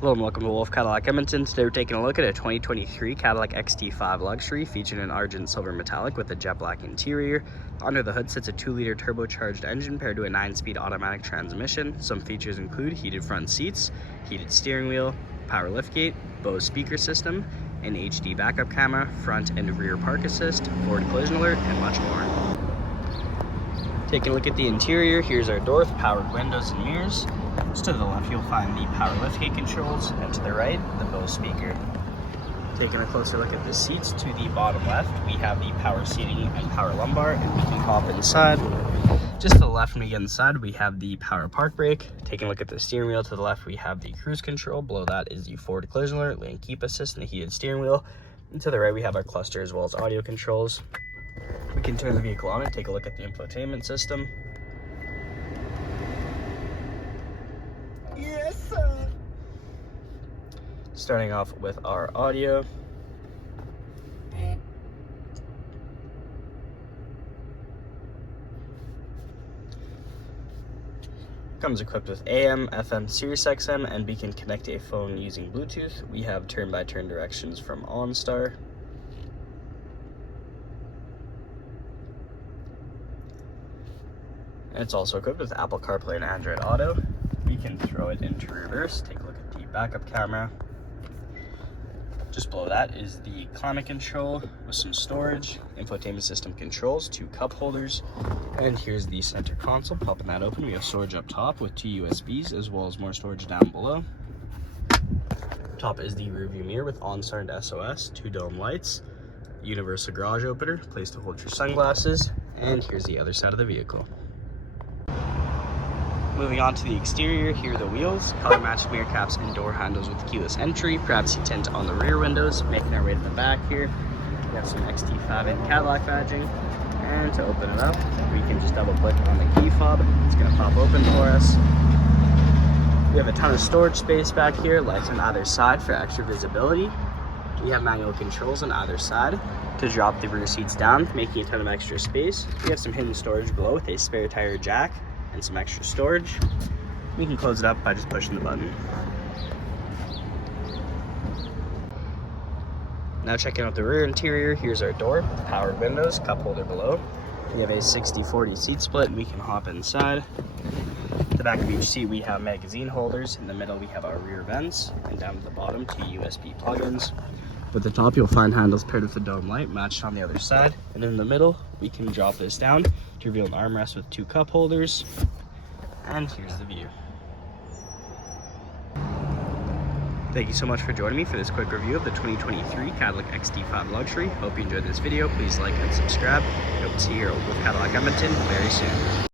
Hello and welcome to Wolfe Cadillac Edmonton. Today we're taking a look at a 2023 Cadillac XT5 Luxury featuring an Argent Silver Metallic with a jet black interior. Under the hood sits a 2-liter turbocharged engine paired to a 9-speed automatic transmission. Some features include heated front seats, heated steering wheel, power liftgate, Bose speaker system, an HD backup camera, front and rear park assist, forward collision alert, and much more. Taking a look at the interior, here's our door with powered windows and mirrors. Just to the left, you'll find the power liftgate controls, and to the right, the Bose speaker. Taking a closer look at the seats, to the bottom left, we have the power seating and power lumbar, and we can hop inside. Just to the left, when we get inside, we have the power park brake. Taking a look at the steering wheel, to the left, we have the cruise control. Below that is the forward collision alert, lane keep assist, and the heated steering wheel. And to the right, we have our cluster as well as audio controls. We can turn the vehicle on and take a look at the infotainment system. Yes, sir. Starting off with our audio. Comes equipped with AM, FM, Sirius XM, and we can connect a phone using Bluetooth. We have turn-by-turn directions from OnStar. And it's also equipped with Apple Carplay and Android Auto. We can throw it into reverse. Take a look at the backup camera. Just below that is the climate control with some storage, infotainment system controls, 2 cup holders, and here's the center console. Popping that open, we have storage up top with 2 USBs as well as more storage down below. Top is the rear view mirror with OnStar and SOS, 2 dome lights, universal garage opener, place to hold your sunglasses, and here's the other side of the vehicle. Moving on to the exterior, here are the wheels, color matched mirror caps and door handles with keyless entry, privacy tint on the rear windows. Making our way to the back here, we have some XT5 and Cadillac badging, and to open it up, we can just double click on the key fob. It's going to pop open for us. We have a ton of storage space back here, lights on either side for extra visibility. We have manual controls on either side to drop the rear seats down, making a ton of extra space. We have some hidden storage below with a spare tire jack and some extra storage. We can close it up by just pushing the button. Now checking out the rear interior, here's our door, powered windows, cup holder below. We have a 60-40 seat split and we can hop inside. At the back of each seat we have magazine holders. In the middle we have our rear vents, and down at the bottom 2 USB plugins. At the top you'll find handles paired with a dome light matched on the other side, and in the middle we can drop this down to reveal an armrest with 2 cup holders, and here's the view. Thank you so much for joining me for this quick review of the 2023 Cadillac XT5 Luxury. Hope you enjoyed this video. Please like and subscribe. Hope to see you here with Cadillac Edmonton very soon.